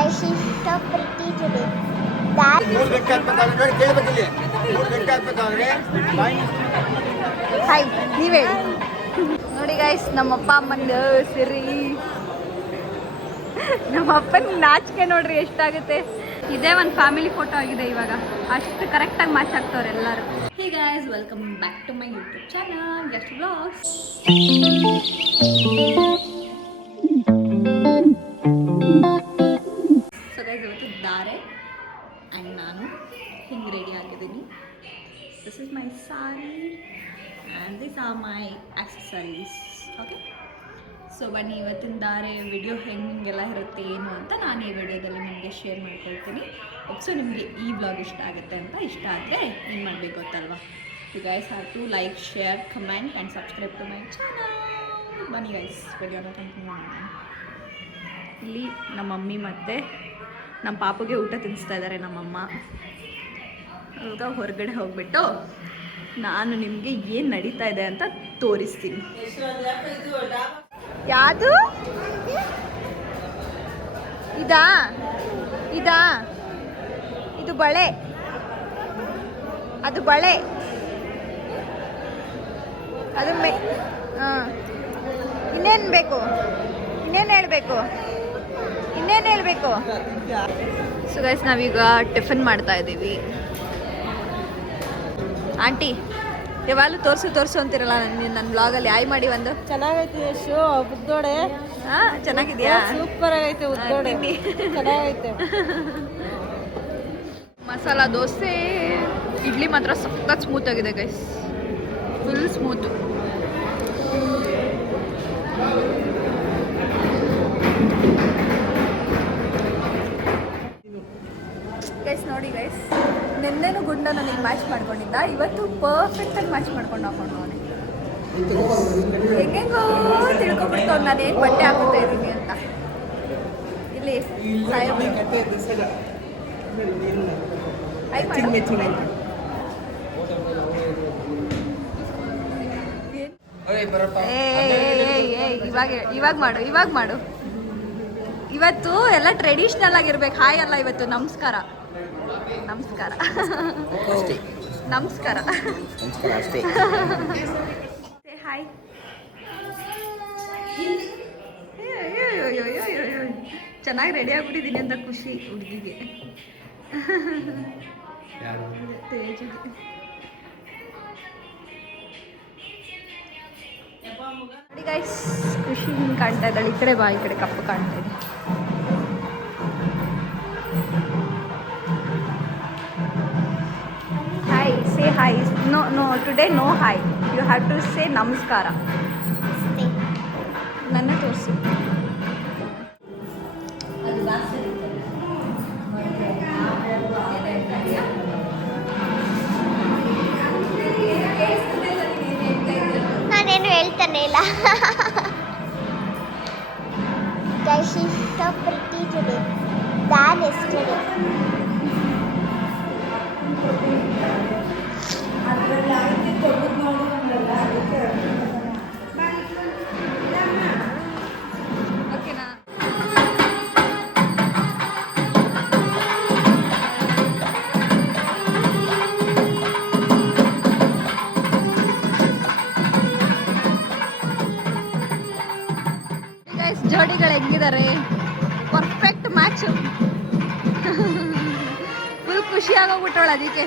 She's so pretty today. That hi ನೀವ್ ಹೇಳಿ ನೋಡಿ ಗೈಸ್ ನಮ್ಮ ಅಪ್ಪ ಅಮ್ಮಂದು ಸಿರಿ ನಮ್ಮ ಅಪ್ಪನ ನಾಚಿಕೆ ನೋಡ್ರಿ ಎಷ್ಟಾಗುತ್ತೆ ಇದೇ ಒಂದು ಫ್ಯಾಮಿಲಿ ಫೋಟೋ ಆಗಿದೆ ಇವಾಗ ಅಷ್ಟು ಕರೆಕ್ಟಾಗಿ ಮ್ಯಾಚ್ ಆಗ್ತವ್ರೆ ಎಲ್ಲರೂ hey guys welcome back to my YouTube channel just vlogs so guys ಇವತ್ತು ದಾರೆ ಆ್ಯಂಡ್ ನಾನು ಹಿಂಗೆ ರೆಡಿ ಆಗಿದ್ದೀನಿ this is my sari and this are my accessories okay so ಬನ್ನಿ ಇವತ್ತಿನ ದಾರೆ ವಿಡಿಯೋ ಹೆಂಗೆಲ್ಲ ಇರುತ್ತೆ ಏನು ಅಂತ ನಾನು ಈ ವಿಡಿಯೋದಲ್ಲಿ ನಿಮಗೆ ಶೇರ್ ಮಾಡ್ಕೊಳ್ತೀನಿ ಸೊ ನಿಮಗೆ ಈ ಬ್ಲಾಗ್ ಇಷ್ಟ ಆಗುತ್ತೆ ಅಂತ ಇಷ್ಟ ಆದರೆ ಏನು ಮಾಡಬೇಕು ಗೊತ್ತಲ್ವಾ you guys have to like share comment and subscribe to my channel ಬನ್ನಿ ಗೈಸ್ ವಿಡಿಯೋನ ಕಂಟಿನ್ಯೂ ಮಾಡೋಣ ಇಲ್ಲಿ ನಮ್ಮ ಮಮ್ಮಿ ಮತ್ತು ನಮ್ಮ ಪಾಪುಗೆ ಊಟ ತಿನ್ನಿಸ್ತಾ ಇದ್ದಾರೆ ನಮ್ಮಮ್ಮ ಈಗ ಹೊರಗಡೆ ಹೋಗ್ಬಿಟ್ಟು ನಾನು ನಿಮಗೆ ಏನು ನಡೀತಾ ಇದೆ ಅಂತ ತೋರಿಸ್ತೀನಿ ಯಾವುದು ಇದಾ ಇದಾ ಇದು ಬಳೆ ಅದು ಬಳೆ ಅದು ಹಾಂ ಇನ್ನೇನು ಬೇಕು ಇನ್ನೇನು ಹೇಳಬೇಕು ಇನ್ನೇನು ಹೇಳಬೇಕು ಸೊ ಗೈಸ್ ನಾವೀಗ ಟಿಫನ್ ಮಾಡ್ತಾ ಇದ್ದೀವಿ ಆಂಟಿ ಯಾವಾಗಲೂ ತೋರಿಸು ಅಂತಿರಲ್ಲ ನನ್ನ ಬ್ಲಾಗಲ್ಲಿ ಆಯ್ ಮಾಡಿ ಒಂದು ಚೆನ್ನಾಗೈತೆ ಶೋ ಉದ್ದೋಡೆ ಹಾಂ ಚೆನ್ನಾಗಿದೆಯಾ ಸೂಪರ್ ಆಗೈತೆ ಉದ್ದೋಡೆ ಚೆನ್ನಾಗೈತೆ ಮಸಾಲ ದೋಸೆ ಇಡ್ಲಿ ಮಾತ್ರ ಸಖತ್ ಸ್ಮೂತ್ ಆಗಿದೆ ಗೈಸ್ ಫುಲ್ ಸ್ಮೂತು ಗೈಸ್ ನೋಡಿ ಗೈಸ್ ನಿನ್ನೆನೂ ಗುಂಡ ನನಗೆ ಮ್ಯಾಚ್ ಮಾಡ್ಕೊಂಡಿದ್ದ ಇವತ್ತು ಪರ್ಫೆಕ್ಟಾಗಿ ಮ್ಯಾಚ್ ಮಾಡ್ಕೊಂಡು ಹಾಕೊಂಡು ಅವನೇ ಹೆಂಗೆಂಗೋ ತಿಳ್ಕೊಬಿಡ್ತು ನಾನು ಏನು ಬಟ್ಟೆ ಹಾಕೋತಾ ಇದ್ದೀನಿ ಅಂತ ಇಲ್ಲಿ ಇವಾಗ ಮಾಡು ಇವತ್ತು ಎಲ್ಲ ಟ್ರೆಡಿಷ್ನಲ್ ಆಗಿರ್ಬೇಕು ಹಾಯ್ ಅಲ್ಲ ಇವತ್ತು ನಮಸ್ಕಾರ ನಮಸ್ಕಾರ ನಮಸ್ಕಾರ ಅಷ್ಟೇ ಹಾಯ್ ಚೆನ್ನಾಗಿ ರೆಡಿ ಆಗ್ಬಿಟ್ಟಿದ್ದೀನಿ ಅಂತ ಖುಷಿ ಹುಡುಗಿಗೆ ತೇಜಿಗೆ ನೋಡಿ ಗೈಸ್ ಖುಷಿ ಹಿಂಗೆ ಕಾಣ್ತಾ ಇದ್ದಾಳೆ ಈ ಕಡೆ ಬಾ ಈ ಕಡೆ ಕಪ್ಪು ಕಾಣ್ತಾ ಇದೆ hi say hi no today no hi you have to say ನಮಸ್ಕಾರ ನನ್ನ ತೋರಿಸಿ ನಾನೇನು ಹೇಳ್ತಾನೆ ಇಲ್ಲ She's so pretty today than yesterday. ಓಕೆನಾ ಜೋಡಿಗಳು ಹೆಂಗಿದ್ದಾರೆ ಪರ್ಫೆಕ್ಟ್ ಮ್ಯಾಚು ಫುಲ್ ಖುಷಿಯಾಗೋಗ್ಬಿಟ್ಟವಳು ಅದಕ್ಕೆ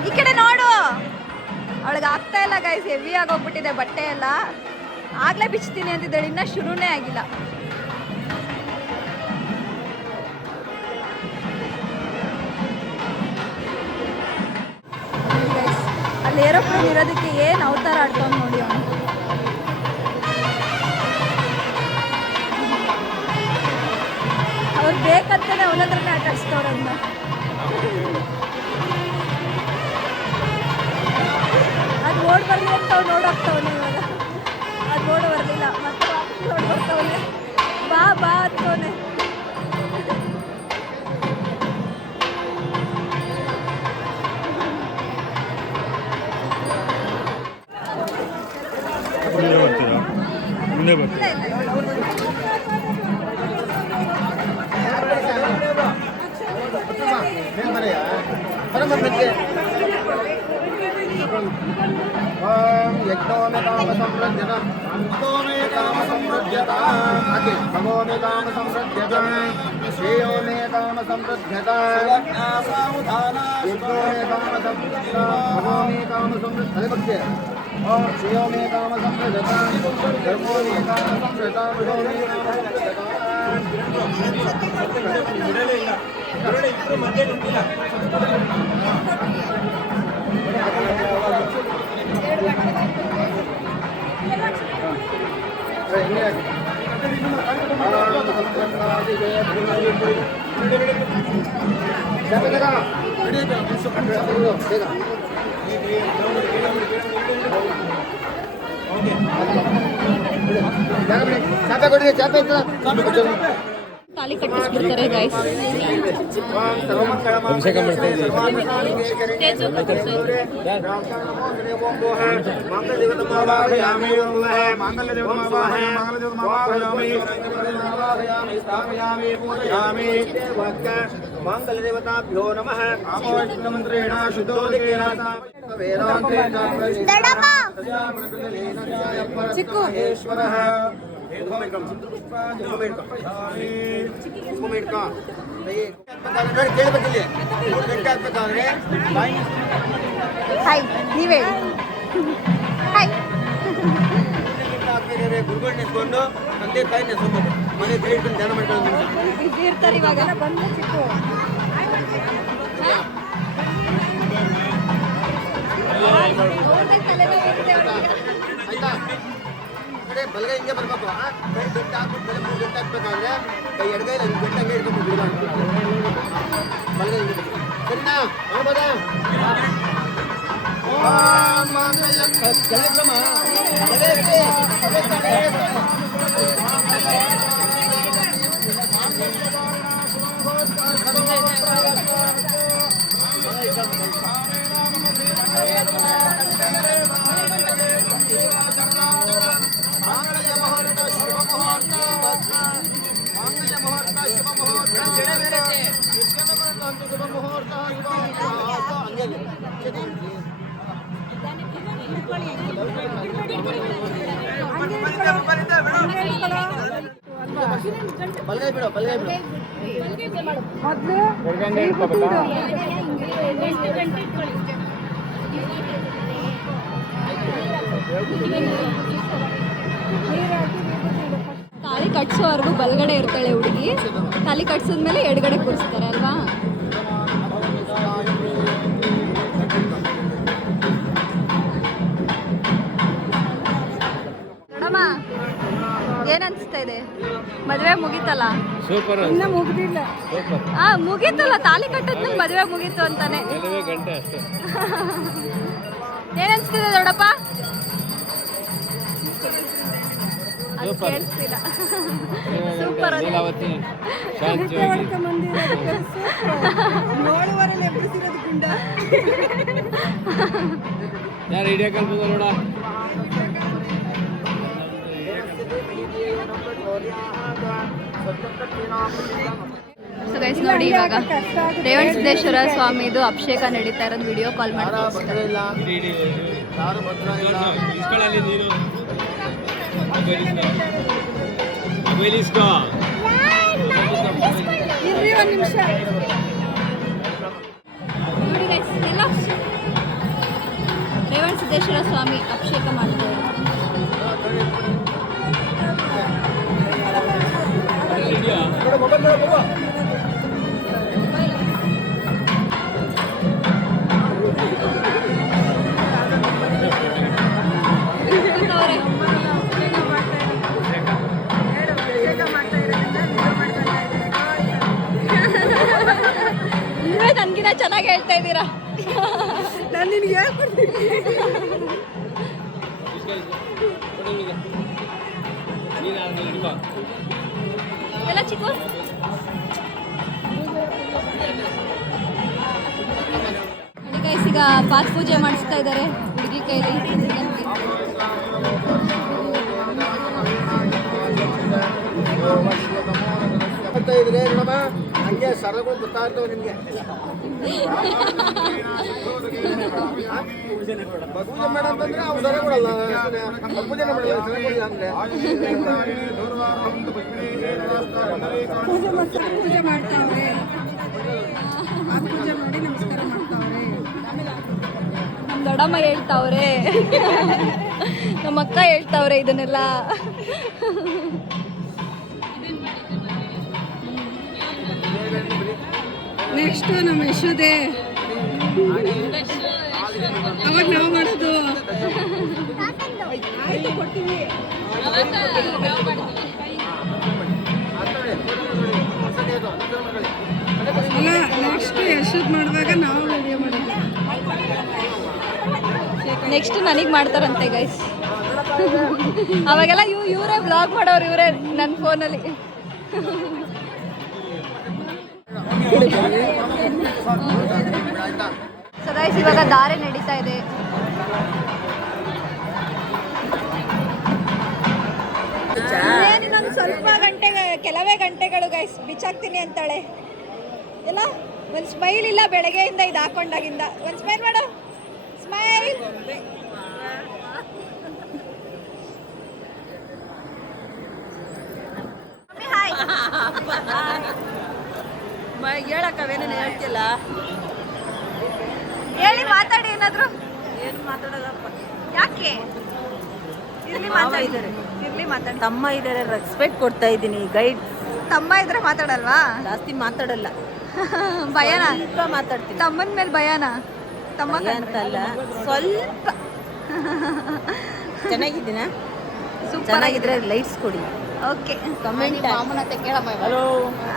ಈ ಕಡೆ ನೋಡು ಅವಳಿಗೆ ಆಗ್ತಾ ಇಲ್ಲ ಗೈಸ್ ಹೆವಿ ಆಗೋಗ್ಬಿಟ್ಟಿದೆ ಬಟ್ಟೆ ಎಲ್ಲ ಆಗ್ಲೇ ಬಿಚ್ತೀನಿ ಅಂತಿದ್ದಾಳೆ ಇನ್ನೂ ಶುರುನೇ ಆಗಿಲ್ಲ ಅಲ್ಲಿ ಏರೋಪ್ಲೇನ್ ಇರೋದಕ್ಕೆ ಏನು ಅವತಾರ ಆಡ್ಕೊಂಡು ನೋಡಿ ಅವನು ಅವ್ರು ಬೇಕಂತಾನೆ ಅವನತ್ರನೇ ಆಟ ಆಡಿಸ್ತವ್ರನ್ನ ಅದು ಓಡ್ ಬರ್ಲಿ ಅಂತ ಅವ್ನು ನೋಡೋಗ್ತಾವನು ಇವಾಗ ಬಾ ಬಾ ಅಂತೋನೆ. ಮುಂದೆ ಬರ್ತೀರಾ? श्रेयो मे काम संप्रजता धर्मो मे काम संप्रजता विषो मे ತಾಲಿ ಕಟ್ಟಿಸ್ಬಿಡ್ತಾರೆ ಗೈಸ್. ಅಭಿಷೇಕ ಮಾಡ್ತಾ ಇದ್ದೀವಿ. ಮಂಗಲದೇವತಾಭ್ಯೋ ನಮಃ. ಮಂತ್ರೇಣ ಶುದ್ಧೋದಕೇನ ಚಿಕ್ಕು ಹಾಯ್ ನೀವ್ ಹೇಳಿ. ಹಾಯ್ ಗುರುಗಳು ನಿಂತ್ಕೊಂಡು ತಂದೆ ತಾಯಿ ನೆಸ್ಕೊಂಡು ಮನೆ ಕೈ ಧ್ಯಾನ ಮಾಡ್ಕೊಂಡು ಬಿಸಿ ಇರ್ತಾರೆ ಇವಾಗ. ಬಂದ ಚಿಕ್ಕು ಆಯ್ತಾ ಕಡೆ ಬಲಗೈ ಹಿಂಗೆ ಬರ್ಬೇಕು. ಕೈ ಗಂಟೆ ಹಾಕ್ಬಿಟ್ಟು ಬೆಲೆ 3 ಗಂಟೆ ಹಾಕ್ಬೇಕಾದ್ರೆ ಕೈ ಎಡಗೈಲಿ 5 ಗಂಟೆ ಹಂಗೆ ಇಟ್ಕೊಂಡು ಬಿಡಬಾರ್ದು. ಬಲಗೈ ಹಿಂಗೆ ಸರಿನಾ? ಮಾಡ್ಬೋದಾ? ಕಾರ್ಯಕ್ರಮ ಬಲಗೈ ಬಿಡು, ಬಲಗೈ ಬಿಡು. ತಾಳಿ ಕಟ್ಸೋವರೆಗೂ ಬಲಗಡೆ ಇರ್ತಾಳೆ ಹುಡುಗಿ. ತಾಳಿ ಕಟ್ಸಿದ್ಮೇಲೆ ಎಡಗಡೆ ಕೂರಿಸ್ತಾರೆ ಅಲ್ವಾ? ನೋಡಮ್ಮ, ಏನ್ ಅನ್ಸ್ತಾ ಇದೆ? ಮದುವೆ ಮುಗೀತಲ್ಲ? ಸೂಪರ್. ಇನ್ನ ಮುಗ್ದಿಲ್ಲ. ಮುಗೀತಲ್ಲ, ತಾಳಿ ಕಟ್ಟಿದ್ಮೇಲೆ ಮದುವೆ ಮುಗೀತು ಅಂತಾನೆ. ಗಂಟೆ ಅಷ್ಟೇ. ಏನ್ ಅನ್ಸ್ತಿದೆ ದೊಡ್ಡಪ್ಪ? ಅದು ಕೇಳಿಸ್ತಿಲ್ಲ. ಸೂಪರ್ ಅಂತ. ಲೀಲಾವತಿ ಶಾಂತಿಯಾಗಿ ನೋಡುವರೆಲ್ಲ ಎಬ್ಬರಿಸಿರೋದು ಗುಂಡ. ಯಾರು ಹಿಡಿಯೋ ಕಲ್ಪದ ನೋಡ. ಸೊ ಗೈಸ್ ನೋಡಿ, ಇವಾಗ ರೇವಣಸಿದ್ದೇಶ್ವರ ಸ್ವಾಮಿದು ಅಭಿಷೇಕ ನಡೀತಾ ಇರೋದು ವಿಡಿಯೋ ಕಾಲ್ ಮಾಡಿ ತೋರಿಸ್ತಾರೆ. ಇಸ್ಕೊಳ್ಳಲ್ಲಿ ನೀರು ಮೊಬೈಲ್ ಇಸ್ಕೋ. ಇರ್ರಿ ಒಂದ್ ನಿಮಿಷ. ನೋಡಿ ಗೈಸ್, ಎಲ್ಲ ರೇವಣಸಿದ್ದೇಶ್ವರ ಸ್ವಾಮಿ ಅಭಿಷೇಕ ಮಾಡ್ತಾರೆ. ನೀವೇ ನನ್ಗಿನ್ನ ಚೆನ್ನಾಗಿ ಹೇಳ್ತಾ ಇದ್ದೀರಾ. ನಾನು ನಿನಗೆ ಹೇಳ್ಕೊಡ್ತೀನಿ. ನೀನು ಎಲ್ಲ ಚಿಕ್ಕು ಗೈಸ್ ಈಗ ಪಾದ ಪೂಜೆ ಮಾಡಿಸ್ತಾ ಇದ್ದಾರೆ ಹುಡುಗಿ ಕೈಲಿ. ಅಂತ ಇದ್ರೆ ನೋಡಮ್ಮ ಹಂಗೆ ಸರಗಳು ಗೊತ್ತಾಗ್ತವೆ ನಿಮಗೆ. ಪೂಜೆ ಮಾಡಂತಂದ್ರೆ ಅವ್ರು ಸರ ಕೊಡಲ್ಲ, ಪೂಜೆ ಮಾಡಲ್ಲ ಸರ ಕೊಡಲ್ಲ ಅಂದ್ರೆ ಪೂಜೆ ಮಾಡ್ತಾವ್ರೆ, ಪೂಜೆ ಮಾಡಿ ನಮಸ್ಕಾರ ಮಾಡ್ತಾವ್ರೆ. ನಮ್ಮ ದೊಡ್ಡಮ್ಮ ಹೇಳ್ತಾವ್ರೆ, ನಮ್ಮ ಅಕ್ಕ ಹೇಳ್ತಾವ್ರೆ ಇದನ್ನೆಲ್ಲ. ನೆಕ್ಸ್ಟ್ ನಮ್ಮ ಯಶೋದೆ ಅವಾಗ ನಾವು ಮಾಡೋದು. ಆಯ್ತು ಕೊಡ್ತೀವಿ. ಅಲ್ಲ ನೆಕ್ಸ್ಟ್ ಯಶೋದ್ ಮಾಡುವಾಗ ನಾವು ವಿಡಿಯೋ ಮಾಡೋದು. ನೆಕ್ಸ್ಟ್ ನನಗೆ ಮಾಡ್ತಾರಂತೆ ಗೈಸ್. ಅವಾಗೆಲ್ಲ ಇವರೇ ಬ್ಲಾಗ್ ಮಾಡೋರು, ಇವರೇ ನನ್ನ ಫೋನಲ್ಲಿ. ಸೊ ಗೈಸ್ ಇವಾಗ ದಾರೆ ನಡೀತಾ ಇದೆ. ಇನ್ನೊಂದು ಸ್ವಲ್ಪ ಕೆಲವೇ ಗಂಟೆಗಳು ಗೈಸ್ ಬಿಚ್ಚಾಕ್ತೀನಿ ಅಂತಾಳೆ. ಎಲ್ಲ ಒಂದು ಸ್ಮೈಲ್ ಇಲ್ಲ ಬೆಳಗ್ಗೆಯಿಂದ ಇದು ಹಾಕೊಂಡಾಗಿಂದ. ಒಂದು ಸ್ಮೈಲ್ ಮಾಡು, ಸ್ಮೈಲ್. ಹೇಳಕ್ಕವೇನೇನು ಹೇಳ್ತಿಲ್ಲ, ಹೇಳಿ ಮಾತಾಡಿ ಏನಾದ್ರು. ಏನು ಮಾತಾಡೋದಪ್ಪ, ಯಾಕೆ ಇರ್ಲಿ ಮಾತಾಡಿದ್ದಾರೆ, ಇರ್ಲಿ ಮಾತಾಡಿ. ತಮ್ಮ ಇದ್ದಾರೆ, ರೆಸ್ಪೆಕ್ಟ್ ಕೊಡ್ತಾ ಇದ್ದೀನಿ. ಗೈಡ್ ತಮ್ಮ ಇದ್ರೆ ಮಾತಾಡಲ್ವಾ? ಜಾಸ್ತಿ ಮಾತಾಡಲ್ಲ, ಭಯನ ಸ್ವಲ್ಪ ಮಾತಾಡ್ತೀನಿ. ತಮ್ಮನ ಮೇಲೆ ಭಯನ? ತಮ್ಮ ಅಂತಲ್ಲ, ಸ್ವಲ್ಪ ಚೆನ್ನಾಗಿದ್ದೀನ, ಸೂಪರ್ ಚೆನ್ನಾಗಿದ್ರೆ ಲೈಟ್ಸ್ ಕೊಡಿ. Okay, comment hello,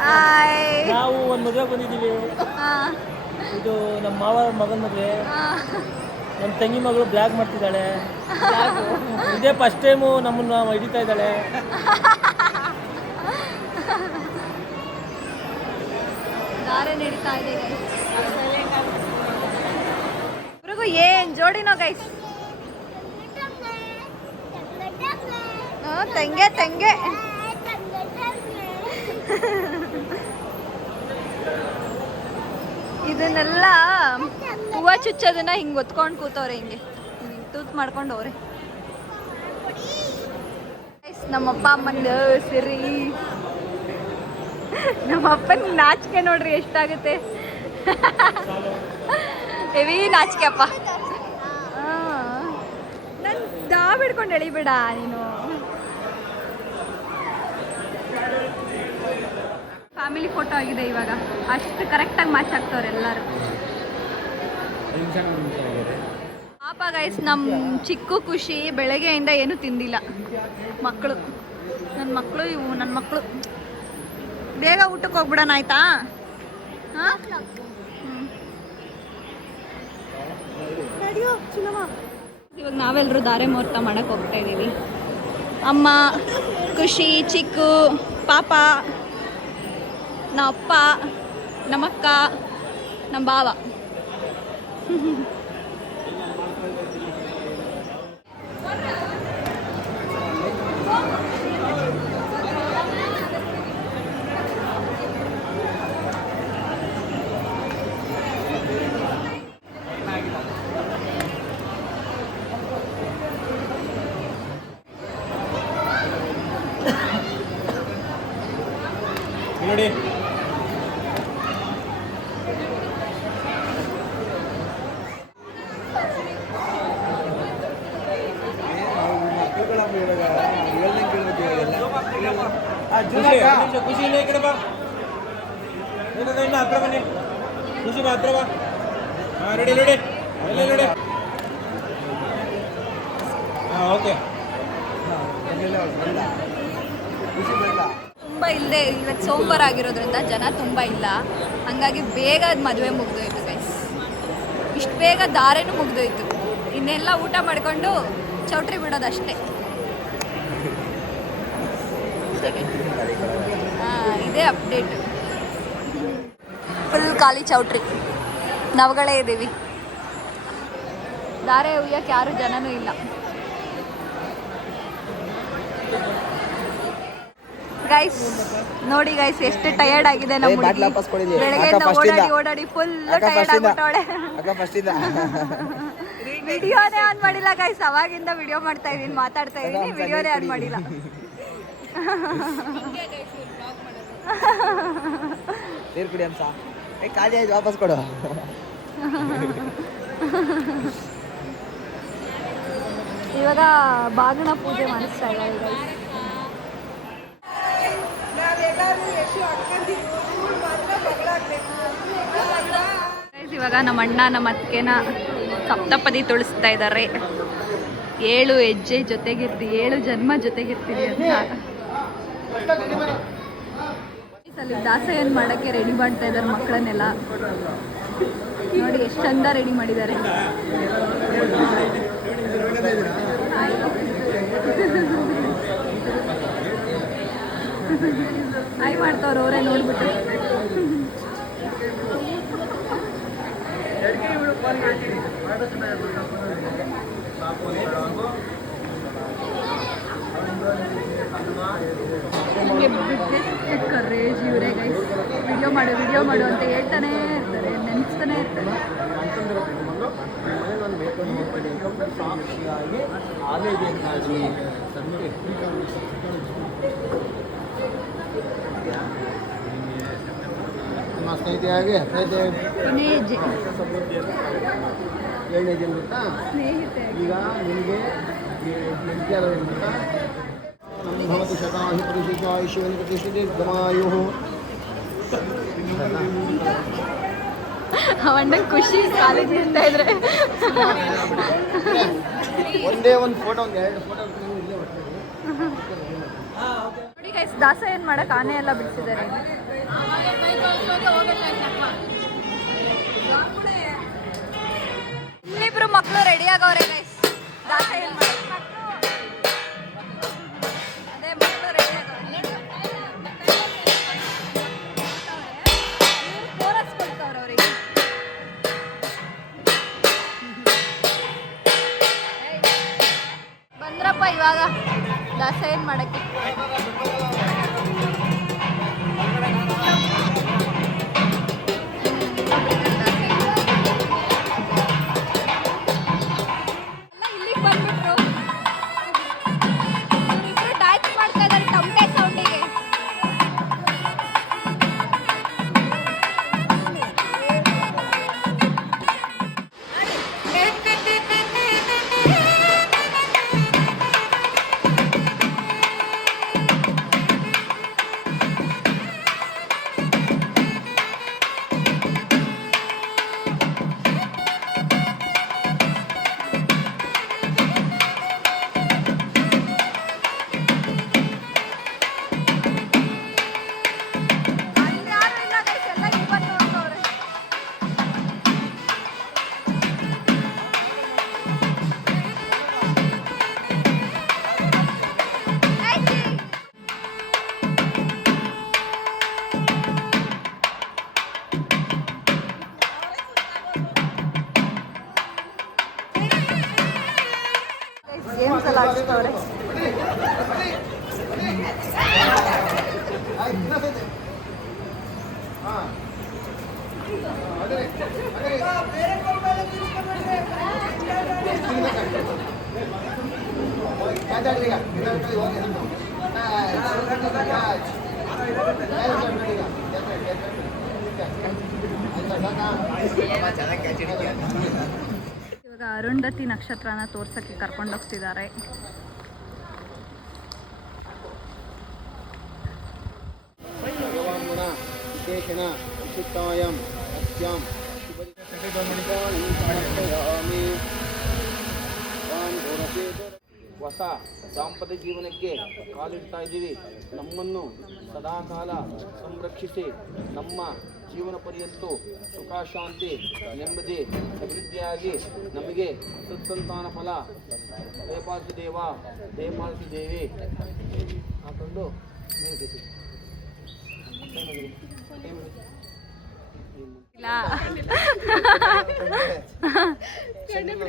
hi. ನಾವು ಒಂದು ಮದುವೆ ಬಂದಿದ್ದೀವಿ. ಇದು ನಮ್ಮ ಮಾವ ಮಗನ ಮದುವೆ. ನಮ್ಮ ತಂಗಿ ಮಗಳು ಬ್ಲಾಗ್ ಮಾಡ್ತಿದ್ದಾಳೆ. ಇದೇ ಫಸ್ಟ್ ಟೈಮು ನಮ್ಮನ್ನ ಹಿಡಿತಾ ಇದ್ದಾಳೆ. ದಾರೆ ನಡೀತಾ ಇದೆ ಇವ್ರಿಗೂ ಏನ್ ಜೋಡಿನೋ ಗೈಸ್. ತಂಗೆ ತಂಗೆ ಇದನ್ನೆಲ್ಲ ಹೂವು ಚುಚ್ಚೋದನ್ನ ಹಿಂಗೆ ಒತ್ಕೊಂಡು ಕೂತವ್ರೆ, ಹಿಂಗೆ ತೂತ್ ಮಾಡ್ಕೊಂಡು ಹೋಗ್ರೆ. ನಮ್ಮಪ್ಪ ಅಮ್ಮಂದು ಸಿರಿ, ನಮ್ಮಪ್ಪನ ನಾಚಿಕೆ ನೋಡ್ರಿ ಎಷ್ಟಾಗುತ್ತೆ. ಹೆವಿ ನಾಚಿಕೆ ಅಪ್ಪ. ನನ್ ದಾವ್ ಹಿಡ್ಕೊಂಡು ಎಳಿಬೇಡ ನೀನು. ಫ್ಯಾಮಿಲಿ ಫೋಟೋ ಆಗಿದೆ ಇವಾಗ, ಅಷ್ಟು ಕರೆಕ್ಟಾಗಿ ಮ್ಯಾಚ್ ಆಗ್ತವ್ರೆ ಎಲ್ಲರೂ. ಪಾಪ ಗೈಸ್, ನಮ್ಮ ಚಿಕ್ಕು ಖುಷಿ ಬೆಳಗ್ಗೆಯಿಂದ ಏನೂ ತಿಂದಿಲ್ಲ. ಮಕ್ಕಳು, ನನ್ನ ಮಕ್ಕಳು ಇವು ನನ್ನ ಮಕ್ಕಳು. ಬೇಗ ಊಟಕ್ಕೆ ಹೋಗ್ಬಿಡೋಣ ಆಯ್ತಾ? ಹಾಂ, ಇವಾಗ ನಾವೆಲ್ಲರೂ ಧಾರೆ ಮುಹೂರ್ತ ಮಾಡಕ್ಕೆ ಹೋಗ್ತಾ ಇದ್ದೀವಿ. ಅಮ್ಮ, ಖುಷಿ, ಚಿಕ್ಕು, ಪಾಪ, ನಮ್ಮಪ್ಪ, ನಮ್ಮಕ್ಕ, ನಮ್ಮ ಬಾವ. ನೋಡಿ, ಖುಷಿ ಈ ಕಡೆ ಬಾ, ಹತ್ರ ಬನ್ನಿ. ಖುಷಿ ಬಾ, ಹತ್ರ ಬಾ. ಹಾಂ, ರೆಡಿ ರೆಡಿ, ಎಲ್ಲ ರೆಡಿ. ಹಾಂ, ಓಕೆ. ತುಂಬ ಇಲ್ಲದೆ ಇವತ್ತು ಸೋಮವಾರ ಆಗಿರೋದ್ರಿಂದ ಜನ ತುಂಬ ಇಲ್ಲ, ಹಾಗಾಗಿ ಬೇಗ ಮದುವೆ ಮುಗಿದೋಯ್ತು ಗೈಸ್. ಇಷ್ಟು ಬೇಗ ದಾರೆನೂ ಮುಗಿದೋಯ್ತು. ಇನ್ನೆಲ್ಲ ಊಟ ಮಾಡಿಕೊಂಡು ಚೌಟ್ರಿ ಬಿಡೋದಷ್ಟೇ. ಹಾಂ, ಇದೇ ಅಪ್ಡೇಟ್. ಫುಲ್ ಖಾಲಿ ಚೌಟ್ರಿ, ನಾವುಗಳೇ ಇದ್ದೀವಿ. ದಾರೆ ಉಯ್ಯಕ್ಕೆ ಯಾರು ಜನನೂ ಇಲ್ಲ. ಗೈಸ್ ನೋಡಿ ಗೈಸ್, ಎಷ್ಟು ಟಯರ್ಡ್ ಆಗಿದೆ ನಮ್ಮ ಹುಡುಗಿ. ಬೆಳಗ್ಗೆಯಿಂದ ಓಡಾಡಿ ಫುಲ್ ಟಯರ್ಡ್ ಆಗ್ಬಿಟ್ಟವಳೆ. ವಿಡಿಯೋನೇ ಆನ್ ಮಾಡಿಲ್ಲ ಗೈಸ್, ಅವಾಗಿಂದ ವಿಡಿಯೋ ಮಾಡ್ತಾ ಇದೀನಿ, ಮಾತಾಡ್ತಾ ಇದೀನಿ, ವಿಡಿಯೋನೇ ಆನ್ ಮಾಡಿಲ್ಲ. ವಾಪಸ್ ಕೊಡು. ಇವಾಗ ಬಾಗಿಣ ಪೂಜೆ ಮಾಡಿಸ್ತಾ ಇದ್ದಾರೆ ಗೈಸ್. ಇವಾಗ ನಮ್ಮ ಅಣ್ಣ ನಮ್ಮ ಅತ್ತಿಗೆನ ಸಪ್ತಪದಿ ತುಳಿಸ್ತಾ ಇದ್ದಾರೆ. 7 ಹೆಜ್ಜೆ ಜೊತೆಗಿರ್ತೀವಿ, 7 ಜನ್ಮ ಜೊತೆಗಿರ್ತೀವಿ ಅಂತ. ಅಲ್ಲಿ ದಾಸಯ್ಯನ ಮಾಡೋಕ್ಕೆ ರೆಡಿ ಮಾಡ್ತಾ ಇದ್ದಾರೆ ಮಕ್ಕಳನ್ನೆಲ್ಲ. ನೋಡಿ ಎಷ್ಟು ಚಂದ ರೆಡಿ ಮಾಡಿದ್ದಾರೆ. ಹಾಯ್ ಮಾಡ್ತಾವ್ರು ಅವರೇ ನೋಡ್ಬಿಟ್ಟು. ಕರೇಜ್ ಇವರೇ ಗೈಸ್. ವಿಡಿಯೋ ಮಾಡು ಅಂತ ಹೇಳ್ತಾನೆ ಇರ್ತಾರೆ, ನೆನೆಸ್ತಾನೆ ಇರ್ತಾರೆ. ಸ್ನೇಹಿತೆಯಾಗಿ ಕೊನೆ ಹೆಜ್ಜೆ ಏಳನೇ ಜನ ಗೊತ್ತಾ ಸ್ನೇಹಿತೆ. ಈಗ ನಿಮಗೆ ಭವತಿ ಶತಾಹಿ ಪ್ರತಿಷ್ಠಿತ ಆಯುಷ್ಯವನ್ನು ಪ್ರತಿಷ್ಠಿತ ಗಮಾಯು. ಅವಣ್ಣಂಗೆ ಖುಷಿ ಕಾಲೇಜ್ ನಿಂತ ಇದ್ರೆ. ಒಂದೇ ಒಂದು ಫೋಟೋ, ಒಂದು 2 ಫೋಟೋ ಇಲ್ಲೇ ನೋಡಿ ಗೈಸ್, ದಾಸಯ್ಯನ ಮಾಡಕ್ಕೆ ಆನೆ ಎಲ್ಲ ಬಿಡಿಸಿದ್ದಾರೆ. ಇಲ್ಲಿಬ್ರು ಮಕ್ಕಳು ರೆಡಿ ಆಗವ್ರೆ ಗೈಸ್ ದಾಸಯ್ಯನ ಮಾಡಕ್ಕೆ. ಅದೇ ಮಕ್ಕಳು ರೆಡಿ ಆಗವ್ರೆ. ಕೋರಸ್ ಕೊಡ್ತವ್ರೆ ಅವರಿಗೆ. ಬಂದ್ರಪ್ಪ ಇವಾಗ ದಾಸಯ್ಯನ ಮಾಡಕ್ಕೆ. ಇಲ್ಲಿಗೆ ಬಂದ್ಬಿಟ್ರು ಇಬ್ರು ಡ್ಯಾನ್ಸ್ ಮಾಡ್ತಾ ಇದ್ದಾರೆ ಟಮಟೆ ಸೌಂಡಿಗೆ. ಗೇಮ್ಸ್ ಎಲ್ಲ ಆಡಿಸ್ತವ್ರೆ. ಇವಾಗ ಅರುಂಧತಿ ನಕ್ಷತ್ರನ ತೋರ್ಸಕ್ಕೆ ಕರ್ಕೊಂಡೋಗ್ತಿದ್ದಾರೆ. ವಿಶೇಷಣ ವಿಶುದ್ಧಾಯಂ ಅಸ್ಯಾಂ ಹೊಸ ದಾಂಪತ್ಯ ಜೀವನಕ್ಕೆ ಕಾಲಿಡ್ತಾ ಇದ್ದೀವಿ. ನಮ್ಮನ್ನು ಸದಾಕಾಲ ಸಂರಕ್ಷಿಸಿ ನಮ್ಮ ಜೀವನ ಪರ್ಯಂತ ಸುಖ ಶಾಂತಿ ನೆಮ್ಮದಿ ಅಭಿವೃದ್ಧಿಯಾಗಿ ನಮಗೆ ಸತ್ಸಂತಾನ ಫಲ ದಯಪಾಲಿಸಿ ದೇವ ದಯಪಾಲಿಸಿ ದೇವಿ ಹಾಕೊಂಡು ಮೇಲ್ಕೈತಿ.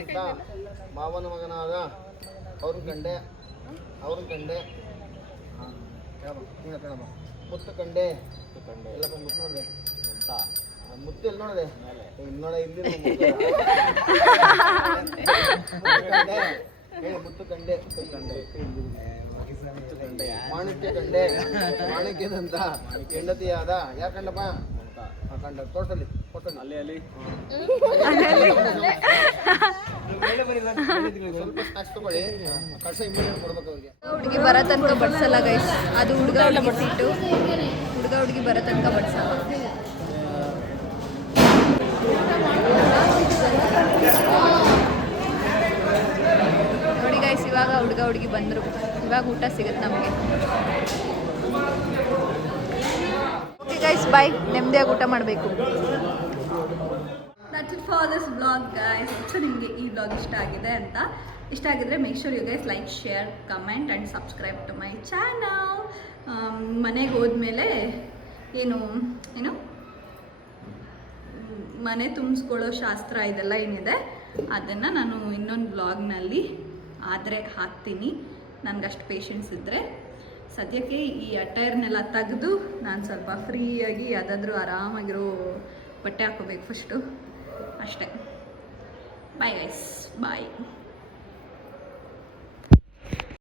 ಅಂತ ಮಾವನ ಮಗನಾದ ಅವ್ರನ್ನ ಕಂಡೆ ಕೇಳಮ್ಮ ಮುತ್ತು ಕಂಡೆ ಎಲ್ಲಪ್ಪ ಮುತ್ತು ನೋಡಿದೆ ಮುತ್ತು ಎಲ್ಲಿ ನೋಡಿದೆ ಇಲ್ಲಿ ನೋಡ ಇಲ್ಲಿ ಮುತ್ತು ಕಂಡೆ ಮಾಣಿಕ್ಯ ಕಂಡೆ ಮಾಣಿಕ್ಯದಂತ ಹೆಂಡತಿಯಾದ ಯಾರು ಕಂಡಪ್ಪ ಕಂಡ ತೋಟದಲ್ಲಿ ಅಲ್ಲಿ ಸ್ವಲ್ಪ ಸ್ನಾಕ್ಸ್ ತಗೊಳ್ಳಿ ಕಸ ಇಮಿಡಿಯೇಟ್ ಕೊಡ್ಬೇಕು ಅವ್ರಿಗೆ. ಹುಡುಗಿ ಬರೋ ತನಕ ಬಡ್ಸಲ್ಲ ಗೈಸ್, ಅದು ಹುಡುಗ ಬಡಿಸಿಟ್ಟು ಹುಡುಗಿ ಬರೋ ತನಕ ಬಡ್ಸಲ್ಲ. ನೋಡಿ ಗೈಸ್, ಇವಾಗ ಹುಡುಗಿ ಬಂದರು, ಇವಾಗ ಊಟ ಸಿಗುತ್ತೆ ನಮಗೆ. Okay guys, bye. ನೆಮ್ಮದಿಯಾಗಿ ಊಟ ಮಾಡಬೇಕು. That's it for this vlog guys. So ನಿಮಗೆ ಈ ವ್ಲಾಗ್ ಇಷ್ಟ ಆಗಿದ್ರೆ make sure you guys like, share, comment and subscribe to my channel. ಮನೆಗೆ ಹೋದ್ಮೇಲೆ ಏನು ಮನೆ ತುಂಬಿಸ್ಕೊಳ್ಳೋ ಶಾಸ್ತ್ರ ಇದೆಲ್ಲ ಏನಿದೆ ಅದನ್ನು ನಾನು ಇನ್ನೊಂದು ವ್ಲಾಗ್ನಲ್ಲಿ ಆದರೆ ಹಾಕ್ತೀನಿ, ನನಗಷ್ಟು ಪೇಷನ್ಸ್ ಇದ್ದರೆ. ಸದ್ಯಕ್ಕೆ ಈ ಅಟೈರ್ನೆಲ್ಲ ತೆಗೆದು ನಾನು ಸ್ವಲ್ಪ ಫ್ರೀಯಾಗಿ ಯಾವುದಾದ್ರೂ ಆರಾಮಾಗಿರೋ ಬಟ್ಟೆ ಹಾಕೋಬೇಕು ಫಸ್ಟು ಅಷ್ಟೇ. ಬಾಯ್ ಗೈಸ್, ಬಾಯ್.